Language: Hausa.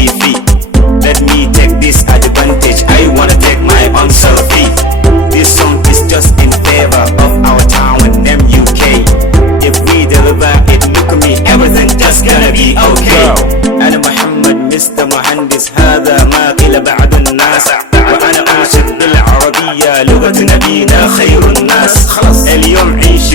fifi. Let me take this advantage, I wanna take my own selfie. This song is just in favor of our town named UK. If we deliver it, look at me, everything just gonna be okay. أنا محمد مستر مهندس، هذا ما قيل بعد الناس. وأنا أنشد بالعربية لغة نبينا خير الناس. اليوم عيش